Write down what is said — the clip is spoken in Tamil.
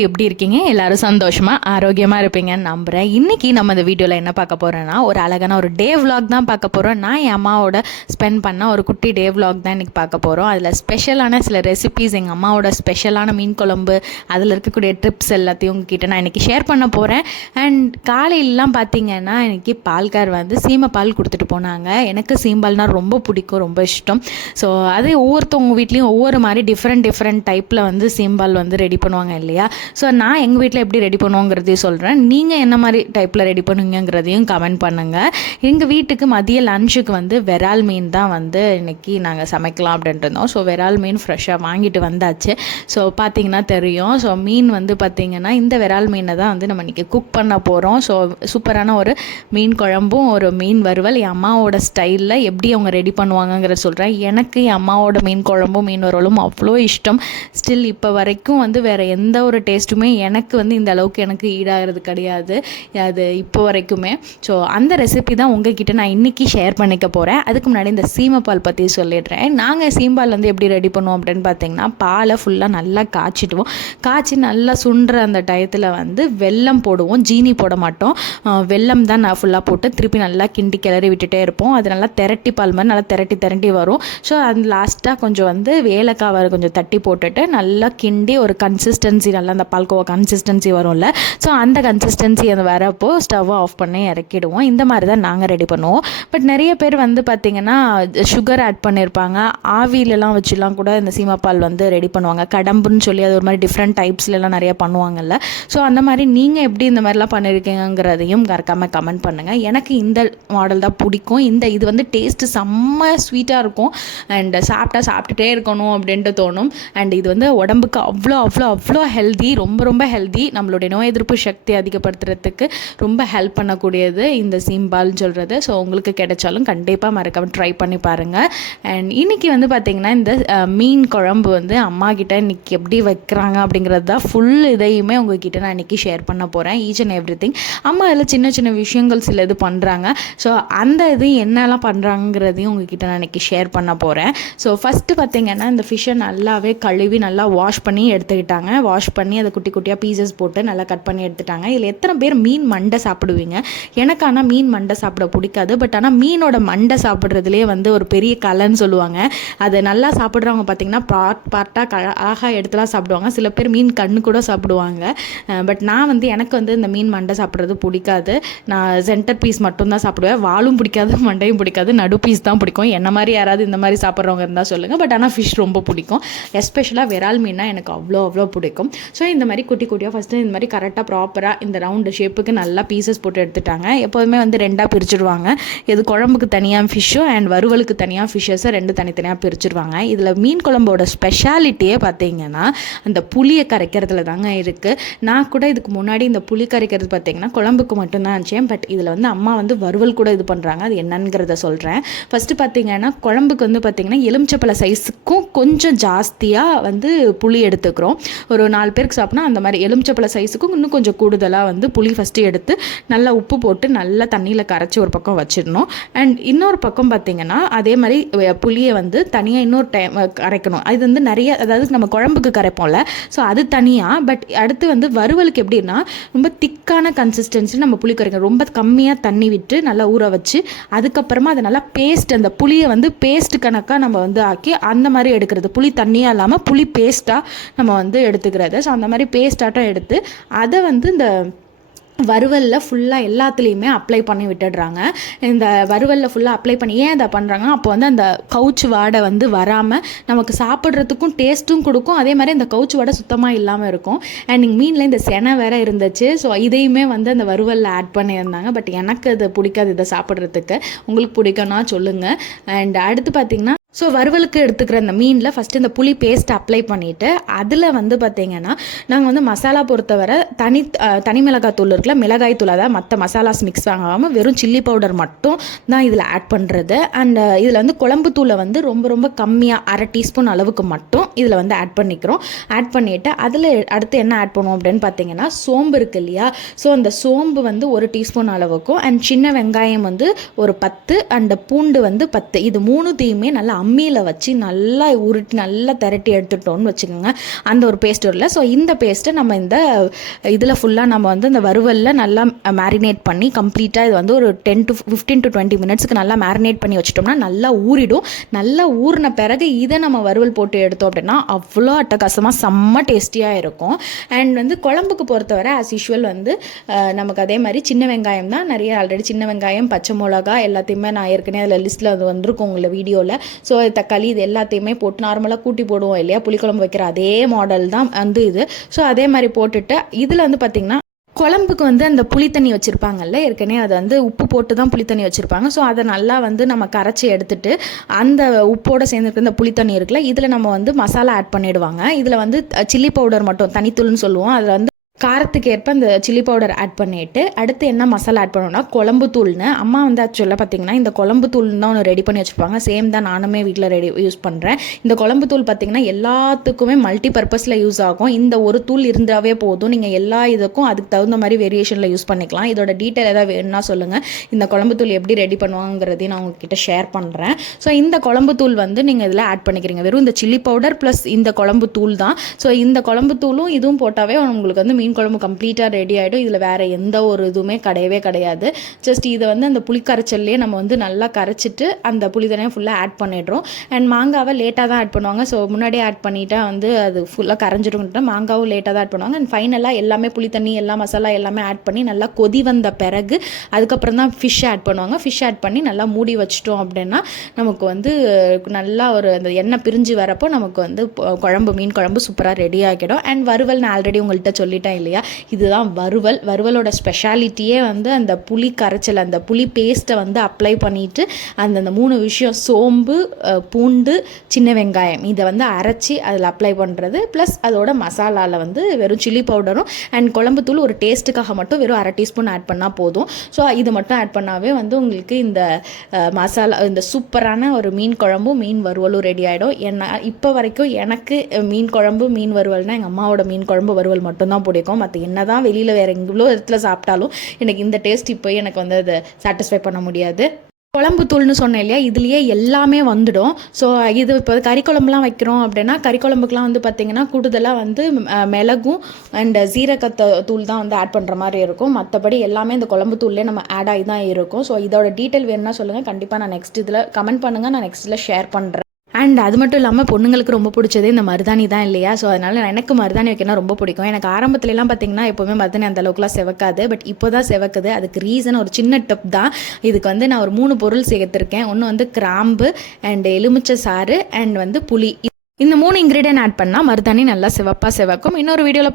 எல்லாரும் எப்படி இருக்கீங்க? எல்லாரும் சந்தோஷமா ஆரோக்கியமா இருப்பீங்கன்னு நம்புறேன். இன்னைக்கு நம்ம இந்த வீடியோவில் என்ன பார்க்க போறோம்னா, ஒரு அழகான ஒரு டே vlog தான் பார்க்க போறோம். நான் என் அம்மாவோட ஸ்பெண்ட் பண்ண ஒரு குட்டி டே vlog தான் இன்னைக்கு பார்க்க போறோம். அதில் ஸ்பெஷலான சில ரெசிபீஸ், எங்கள் அம்மாவோட ஸ்பெஷலான மீன் குழம்பு, அதில் இருக்கக்கூடிய ட்ரிப்ஸ் எல்லாத்தையும் உங்ககிட்ட நான் இன்னைக்கு ஷேர் பண்ண போறேன். அண்ட் காலையிலலாம் பார்த்தீங்கன்னா இன்னைக்கு பால்கார் வந்து சீமை பால் கொடுத்துட்டு போனாங்க. எனக்கு சீம்பால்னால் ரொம்ப பிடிக்கும், ரொம்ப இஷ்டம். ஸோ அது ஒவ்வொருத்தவங்க வீட்லேயும் ஒவ்வொரு மாதிரி டிஃப்ரெண்ட் டைப்பில் வந்து சீம்பால் வந்து ரெடி பண்ணுவாங்க இல்லையா? ஸோ நான் எங்கள் வீட்டில் எப்படி ரெடி பண்ணுவோங்கிறதையும் சொல்கிறேன். நீங்கள் என்ன மாதிரி டைப்பில் ரெடி பண்ணுவீங்கிறதையும் கமெண்ட் பண்ணுங்கள். எங்கள் வீட்டுக்கு மதிய லஞ்சுக்கு வந்து விரால் மீன் தான் வந்து இன்றைக்கி நாங்கள் சமைக்கலாம் அப்படின்ட்டு இருந்தோம். ஸோ விரால் மீன் ஃப்ரெஷ்ஷாக வாங்கிட்டு வந்தாச்சு. ஸோ பார்த்திங்கன்னா தெரியும். ஸோ மீன் வந்து பார்த்திங்கன்னா இந்த விரால் மீனை தான் வந்து நம்ம இன்றைக்கி குக் பண்ண போகிறோம். ஸோ சூப்பரான ஒரு மீன் குழம்பும் ஒரு மீன் வறுவல் என் அம்மாவோட ஸ்டைலில் எப்படி அவங்க ரெடி பண்ணுவாங்கங்கிறத சொல்கிறேன். எனக்கு என் அம்மாவோட மீன் குழம்பும் மீன் வறுவலும் அவ்வளோ இஷ்டம். ஸ்டில் இப்போ வரைக்கும் வந்து வேறு எந்த ஒரு டேஸ்ட்டுமே எனக்கு வந்து இந்த அளவுக்கு எனக்கு ஈடாகிறது கிடையாது, அது இப்போ வரைக்குமே. ஸோ அந்த ரெசிபி தான் உங்ககிட்ட நான் இன்றைக்கி ஷேர் பண்ணிக்க போகிறேன். அதுக்கு முன்னாடி இந்த சீமைப்பால் பற்றி சொல்லிடுறேன். நாங்கள் சீம்பால் வந்து எப்படி ரெடி பண்ணுவோம் அப்படின்னு பார்த்தீங்கன்னா, பாலை ஃபுல்லாக நல்லா காய்ச்சிடுவோம். காய்ச்சி நல்லா சுண்டுற அந்த டயத்தில் வந்து வெல்லம் போடுவோம், ஜீனி போட மாட்டோம். வெல்லம் தான் நான் ஃபுல்லாக போட்டு திருப்பி நல்லா கிண்டி கிளறி விட்டுட்டே இருப்போம். அது நல்லா திரட்டி பால் மாதிரி நல்லா திரட்டி வரும். ஸோ அது லாஸ்ட்டாக கொஞ்சம் வந்து ஏலக்காய் வர கொஞ்சம் தட்டி போட்டுட்டு நல்லா கிண்டி ஒரு கன்சிஸ்டன்சி, நல்லா அந்த பால்கோவா கன்சிஸ்டன்சி வரும்ல, ஸோ அந்த கன்சிஸ்டன்சி அது வரப்போ ஸ்டவ்வை ஆஃப் பண்ணி இறக்கிடுவோம். இந்த மாதிரி தான் நாங்கள் ரெடி பண்ணுவோம். பட் நிறைய பேர் வந்து பார்த்திங்கன்னா சுகர் ஆட் பண்ணியிருப்பாங்க. ஆவிலெலாம் வச்சுலாம் கூட இந்த சீமாப்பால் வந்து ரெடி பண்ணுவாங்க. கடம்புன்னு சொல்லி அது ஒரு மாதிரி டிஃப்ரெண்ட் டைப்ஸ்லாம் நிறையா பண்ணுவாங்கல்ல. ஸோ அந்த மாதிரி நீங்கள் எப்படி இந்த மாதிரிலாம் பண்ணியிருக்கீங்கிறதையும் மறக்காமல் கமெண்ட் பண்ணுங்கள். எனக்கு இந்த மாடல் தான் பிடிக்கும். இது வந்து டேஸ்ட்டு செம்ம ஸ்வீட்டாக இருக்கும். அண்ட் சாப்பிட்டுட்டே இருக்கணும் அப்படின்ட்டு தோணும். அண்ட் இது வந்து உடம்புக்கு அவ்வளோ ஹெல்தி, ரொம்ப ஹெல்தி. நம்மளுடைய நோய் எதிர்ப்பு சக்தி அதிகப்படுத்துறதுக்கு ரொம்ப ஹெல்ப் பண்ணக்கூடியது இந்த சீம்பால்னு சொல்கிறது. ஸோ உங்களுக்கு கிடைச்சாலும் கண்டிப்பாக மறக்காமல் ட்ரை பண்ணி பாருங்கள். அண்ட் இன்றைக்கி வந்து பார்த்திங்கன்னா இந்த மீன் குழம்பு வந்து அம்மா கிட்ட இன்றைக்கி எப்படி வைக்கிறாங்க அப்படிங்கிறது தான் ஃபுல் இதையுமே உங்ககிட்ட நான் இன்றைக்கி ஷேர் பண்ண போகிறேன். Each and every thing. அம்மா இதில் சின்ன விஷயங்கள் சில இது பண்ணுறாங்க. ஸோ அந்த இது என்னெல்லாம் பண்ணுறாங்கிறதையும் உங்ககிட்ட நான் இன்றைக்கி ஷேர் பண்ண போகிறேன். ஸோ ஃபஸ்ட்டு பார்த்திங்கன்னா இந்த ஃபிஷ்ஷை நல்லாவே கழுவி நல்லா வாஷ் பண்ணி எடுத்துக்கிட்டாங்க. வாஷ் பண்ணி அதை குட்டி குட்டியாக பீசஸ் போட்டு நல்லா கட் பண்ணி எடுத்துட்டாங்க. இதில் எத்தனை பேர் மீன் மண்டை சாப்பிடுவீங்க? எனக்கு ஆனால் மீன் மண்டை சாப்பிட பிடிக்காது. பட் ஆனால் மீனோட மண்டை சாப்பிட்றதுலேயே வந்து ஒரு பெரிய கலைன்னு சொல்லுவாங்க. அதை நல்லா சாப்பிட்றவங்க பார்த்திங்கன்னா பார்ட்டாக அழகாக எடுத்துலாம் சாப்பிடுவாங்க. சில பேர் மீன் கண்ணு கூட சாப்பிடுவாங்க. பட் நான் வந்து எனக்கு வந்து இந்த மீன் மண்டை சாப்பிட்றது பிடிக்காது. நான் சென்டர் பீஸ் மட்டும்தான் சாப்பிடுவேன். வாலும் பிடிக்காது, மண்டையும் பிடிக்காது, நடு பீஸ் தான் பிடிக்கும். என்ன மாதிரி யாராவது இந்த மாதிரி சாப்பிட்றவங்க இருந்தால் சொல்லுங்கள். பட் ஆனால் ஃபிஷ் ரொம்ப பிடிக்கும். எஸ்பெஷலாக விரால் மீன்னா எனக்கு அவ்வளோ பிடிக்கும். ஸோ இந்த மாதிரி குட்டியாக ஃபஸ்ட்டு இந்த மாதிரி கரெக்டாக ப்ராப்பராக இந்த ரவுண்டு ஷேப்புக்கு நல்லா பீசஸ் போட்டு எடுத்துட்டாங்க. எப்போதுமே வந்து ரெண்டாக பிரிச்சுடுவாங்க. இது குழம்புக்கு தனியாக ஃபிஷ்ஷும் அண்ட் வறுவலுக்கு தனியாக ஃபிஷ்ஷஸை ரெண்டு தனித்தனியாக பிரிச்சுடுவாங்க. இதில் மீன் குழம்போட ஸ்பெஷாலிட்டியே பார்த்தீங்கன்னா அந்த புளியை கரைக்கிறதுல தாங்க இருக்குது. நான் கூட இதுக்கு முன்னாடி இந்த புளி கரைக்கிறது பார்த்தீங்கன்னா குழம்புக்கு மட்டும்தான் இருந்துச்சேன். பட் இதில் வந்து அம்மா வந்து வறுவல் கூட இது பண்ணுறாங்க. அது என்னங்கிறத சொல்கிறேன். ஃபஸ்ட்டு பார்த்தீங்கன்னா குழம்புக்கு வந்து பார்த்திங்கன்னா எலுமிச்சப்பழ சைஸுக்கும் கொஞ்சம் ஜாஸ்தியாக வந்து புளி எடுத்துக்கிறோம். ஒரு 4 பேருக்கு சாப்பிட்னா அந்த மாதிரி எலுமிச்சப்பழ சைஸுக்கும் இன்னும் கொஞ்சம் கூடுதலாக வந்து புளி ஃபஸ்ட்டு எடுத்து நல்லா உப்பு போட்டு நல்லா தண்ணியில் கரைச்சி ஒரு பக்கம் வச்சிடணும். அண்ட் இன்னொரு பக்கம் பார்த்திங்கன்னா அதே மாதிரி புளியை வந்து தனியாக இன்னொரு டைம் கரைக்கணும். அது வந்து நிறைய, அதாவது நம்ம குழம்புக்கு கரைப்போம்ல, ஸோ அது தனியாக. பட் அடுத்து வந்து வறுவலுக்கு எப்படின்னா ரொம்ப திக்கான கன்சிஸ்டன்சி நம்ம புளி கரைக்கணும். ரொம்ப கம்மியாக தண்ணி விட்டு நல்லா ஊற வச்சு அதுக்கப்புறமா அதை நல்லா பேஸ்ட், அந்த புளியை வந்து பேஸ்ட் கணக்காக நம்ம வந்து ஆக்கி அந்த மாதிரி எடுக்கிறது. புளி தண்ணியாக இல்லாமல் புளி பேஸ்ட்டாக நம்ம வந்து எடுத்துக்கிறது. ஸோ அந்த மாதிரி பேஸ்டாட்டம் எடுத்து அதை வந்து இந்த வறுவலில் ஃபுல்லாக எல்லாத்துலேயுமே அப்ளை பண்ணி விட்டுடுறாங்க. இந்த வறுவலில் ஃபுல்லாக அப்ளை பண்ணி ஏன் அதை பண்ணுறாங்கன்னா, அப்போ வந்து அந்த கவுச்சு வாடை வந்து வராமல் நமக்கு சாப்பிட்றதுக்கும் டேஸ்ட்டும் கொடுக்கும். அதே மாதிரி அந்த கவுச்சு வாடை சுத்தமாக இல்லாமல் இருக்கும். அண்ட் நீங்கள் மீனில் இந்த செனை வேறு இருந்துச்சு. ஸோ இதையுமே வந்து அந்த வறுவலில் ஆட் பண்ணியிருந்தாங்க. பட் எனக்கு அது பிடிக்காது இதை சாப்பிட்றதுக்கு. உங்களுக்கு பிடிக்கும்னா சொல்லுங்கள். அண்ட் அடுத்து பார்த்திங்கன்னா ஸோ வறுவலுக்கு எடுத்துக்கிற அந்த மீனில் ஃபஸ்ட்டு இந்த புளி பேஸ்ட் அப்ளை பண்ணிவிட்டு அதில் வந்து பார்த்திங்கன்னா நாங்கள் வந்து மசாலா பொறுத்தவரை தனி மிளகாய் தூள் இருக்குல்ல, மிளகாய் தூள், அதாவது மற்ற மசாலாஸ் மிக்ஸ் ஆகாமல் வெறும் சில்லி பவுடர் மட்டும் தான் இதில் ஆட் பண்ணுறது. அண்ட் இதில் வந்து குழம்பு தூளை வந்து ரொம்ப கம்மியாக 1/2 டீஸ்பூன் அளவுக்கு மட்டும் இதில் வந்து ஆட் பண்ணிக்கிறோம். ஆட் பண்ணிவிட்டு அதில் அடுத்து என்ன ஆட் பண்ணுவோம் அப்படின்னு பார்த்தீங்கன்னா சோம்பு இருக்குது இல்லையா, ஸோ அந்த சோம்பு வந்து 1 டீஸ்பூன் அளவுக்கும் அண்ட் சின்ன வெங்காயம் வந்து ஒரு 10 அண்ட் பூண்டு வந்து 10, இது 3த்தையுமே நல்லா அம்மியில் வச்சு நல்லா உருட்டி நல்லா திரட்டி எடுத்துட்டோம்னு வச்சுக்கோங்க, அந்த ஒரு பேஸ்ட் வரல. ஸோ இந்த பேஸ்ட்டை நம்ம இந்த இதில் ஃபுல்லாக நம்ம வந்து இந்த வறுவலில் நல்லா மேரினேட் பண்ணி கம்ப்ளீட்டாக இது வந்து ஒரு 10 to 15 to 20 மினிட்ஸ்க்கு நல்லா மேரினேட் பண்ணி வச்சிட்டோம்னா நல்லா ஊறிடும். நல்லா ஊறின பிறகு இதை நம்ம வறுவல் போட்டு எடுத்தோம் அப்படின்னா அவ்வளோ அட்டகாசமாக செம்ம டேஸ்டியாக இருக்கும். அண்ட் வந்து குழம்புக்கு பொறுத்தவரை ஆஸ் யூஷுவல் வந்து நமக்கு அதே மாதிரி சின்ன வெங்காயம் தான் நிறைய, ஆல்ரெடி சின்ன வெங்காயம், பச்சை மிளகா எல்லாத்தையுமே நான் ஏற்கனவே அதில் லிஸ்ட்டில் அது வந்திருக்கும் உங்களை வீடியோவில். ஸோ தக்காளி இது எல்லாத்தையுமே போட்டு நார்மலாக கூட்டி போடுவோம் இல்லையா, புளிக்குழம்பு வைக்கிற அதே மாடல் தான் வந்து இது. ஸோ அதே மாதிரி போட்டுட்டு இதில் வந்து பார்த்திங்கன்னா குழம்புக்கு வந்து அந்த புளித்தண்ணி வச்சுருப்பாங்கல்ல, ஏற்கனவே அதை வந்து உப்பு போட்டு தான் புளித்தண்ணி வச்சுருப்பாங்க. ஸோ அதை நல்லா வந்து நம்ம கரைச்சி எடுத்துட்டு அந்த உப்போடு சேர்ந்துருக்க இந்த புளித்தண்ணி இருக்குல்ல, இதில் நம்ம வந்து மசாலா ஆட் பண்ணிவிடுவாங்க. இதில் வந்து சில்லி பவுடர் மட்டும் தனித்தூள்னு சொல்லுவோம், அதில் வந்து காரத்துக்கு ஏற்ப அந்த சில்லி பவுடர் ஆட் பண்ணிவிட்டு அடுத்து என்ன மசாலா ஆட் பண்ணோன்னா குழம்பு தூள்னு. அம்மா வந்து ஆக்சுவலாக பார்த்திங்கன்னா இந்த குழம்பு தூள் தான் ஒன்று ரெடி பண்ணி வச்சுருப்பாங்க. சேம் தான் நானுமே வீட்டில் யூஸ் பண்ணுறேன். இந்த குழம்பு தூள் பார்த்திங்கன்னா எல்லாத்துக்குமே மல்டி பர்பஸில் யூஸ் ஆகும். இந்த ஒரு தூள் இருந்தாவே போதும், நீங்கள் எல்லா இதுக்கும் அதுக்கு தகுந்த மாதிரி வேரியேஷனில் யூஸ் பண்ணிக்கலாம். இதோட டீட்டெயில் ஏதாவது வேணும்னா சொல்லுங்கள், இந்த குழம்பு தூள் எப்படி ரெடி பண்ணுவாங்கிறதையும் நான் உங்ககிட்ட ஷேர் பண்ணுறேன். ஸோ இந்த குழம்பு தூள் வந்து நீங்கள் இதில் ஆட் பண்ணிக்கிறீங்க. வெறும் இந்த சில்லி பவுடர் ப்ளஸ் இந்த குழம்பு தூள் தான். ஸோ இந்த குழம்பு தூளும் இதுவும் போட்டாவே உங்களுக்கு வந்து மீன் குழம்பு கம்ப்ளீட்டாக ரெடி ஆகிடும். இதில் வேறு எந்த ஒரு இதுவுமே கிடையாது. ஜஸ்ட் இதை வந்து அந்த புளிக்கரைச்சல்லையே நம்ம வந்து நல்லா கரைச்சிட்டு அந்த புளி தண்ணியை ஃபுல்லாக ஆட் பண்ணிடுறோம். அண்ட் மாங்காவை லேட்டாக தான் ஆட் பண்ணுவாங்க. ஸோ முன்னாடியே ஆட் பண்ணிட்டா வந்து அது ஃபுல்லாக கரைஞ்சிருக்கிட்ட மாங்காவும் லேட்டாக தான் ஆட் பண்ணுவாங்க. அண்ட் ஃபைனலாக எல்லாமே புளி தண்ணி எல்லா மசாலா எல்லாமே ஆட் பண்ணி நல்லா கொதி வந்த பிறகு அதுக்கப்புறம் தான் ஃபிஷ் ஆட் பண்ணுவாங்க. ஃபிஷ் ஆட் பண்ணி நல்லா மூடி வச்சிட்டோம் அப்படின்னா நமக்கு வந்து நல்லா ஒரு அந்த எண்ணெய் பிரிஞ்சு வரப்போ நமக்கு வந்து குழம்பு மீன் குழம்பு சூப்பராக ரெடி ஆகிடும். அண்ட் வறுவல் நான் ஆல்ரெடி உங்கள்கிட்ட சொல்லிட்டேன் இல்லையா, இதுதான் வறுவலோட ஸ்பெஷாலிட்டியே வந்து அந்த புளி கரைச்சல், அந்த புளி பேஸ்ட்டை வந்து அப்ளை பண்ணிவிட்டு அந்த 3 விஷயம் சோம்பு, பூண்டு, சின்ன வெங்காயம் இதை வந்து அரைச்சி அதில் அப்ளை பண்ணுறது, ப்ளஸ் அதோட மசாலாவில் வந்து வெறும் சில்லி பவுடரும் அண்ட் குழம்பு தூள் ஒரு டேஸ்ட்டுக்காக மட்டும் வெறும் 1/2 டீஸ்பூன் ஆட் பண்ணால் போதும். ஸோ இது மட்டும் ஆட் பண்ணாவே வந்து உங்களுக்கு இந்த மசாலா இந்த சூப்பரான ஒரு மீன் குழம்பும் மீன் வறுவலும் ரெடி ஆகிடும். இப்போ வரைக்கும் எனக்கு மீன் குழம்பு மீன் வறுவல்னால் எங்கள் அம்மாவோட மீன் குழம்பு வறுவல் மட்டும்தான் பிடிக்கும். மற்ற என்ன தான் வெளியில் வேறு எவ்வளோ இடத்துல சாப்பிட்டாலும் எனக்கு இந்த டேஸ்ட் இப்போ எனக்கு வந்து அதை சாட்டிஸ்ஃபை பண்ண முடியாது. குழம்பு தூள்னு சொன்னேன் இல்லையா, இதுலேயே எல்லாமே வந்துடும். ஸோ இது இப்போ கறிக்குழம்புலாம் வைக்கிறோம் அப்படின்னா கறிக்குழம்புக்குலாம் வந்து பார்த்திங்கன்னா கூடுதலாக வந்து மிளகும் அண்ட் ஜீரகத்தை தூள் தான் வந்து ஆட் பண்ணுற மாதிரி இருக்கும். மற்றபடி எல்லாமே இந்த குழம்பு தூள்லேயே நம்ம ஆட் ஆகி தான் இருக்கும். ஸோ இதோட டீட்டெயில் வேணும்னா சொல்லுங்கள், கண்டிப்பாக நான் நெக்ஸ்ட் இதில் கமெண்ட் பண்ணுங்கள், நான் நெக்ஸ்ட் இதில் ஷேர் பண்ணுறேன். அண்ட் அது மட்டும் இல்லாமல் பொண்ணுங்களுக்கு ரொம்ப பிடிச்சது இந்த மருதாணி தான் இல்லையா. ஸோ அதனால் எனக்கு மருதாணி வைக்கணும் ரொம்ப பிடிக்கும். எனக்கு ஆரம்பத்துலலாம் பார்த்திங்கன்னா எப்போவுமே மருதாணி அந்த அளவுக்குலாம் செவக்காது, பட் இப்போ தான் செவக்குது. அதுக்கு ரீசன் ஒரு சின்ன டிப் தான். இதுக்கு வந்து நான் ஒரு 3 பொருள் சேர்த்துருக்கேன். ஒன்று வந்து கிராம்பு அண்ட் எலுமிச்சை சாறு அண்ட் வந்து புளி. இந்த 3 இன்க்ரீடியன்ட் ஆட் பண்ணால் மருதாணி நல்லா சிவப்பாக செவக்கும். இன்னொரு வீடியோவில்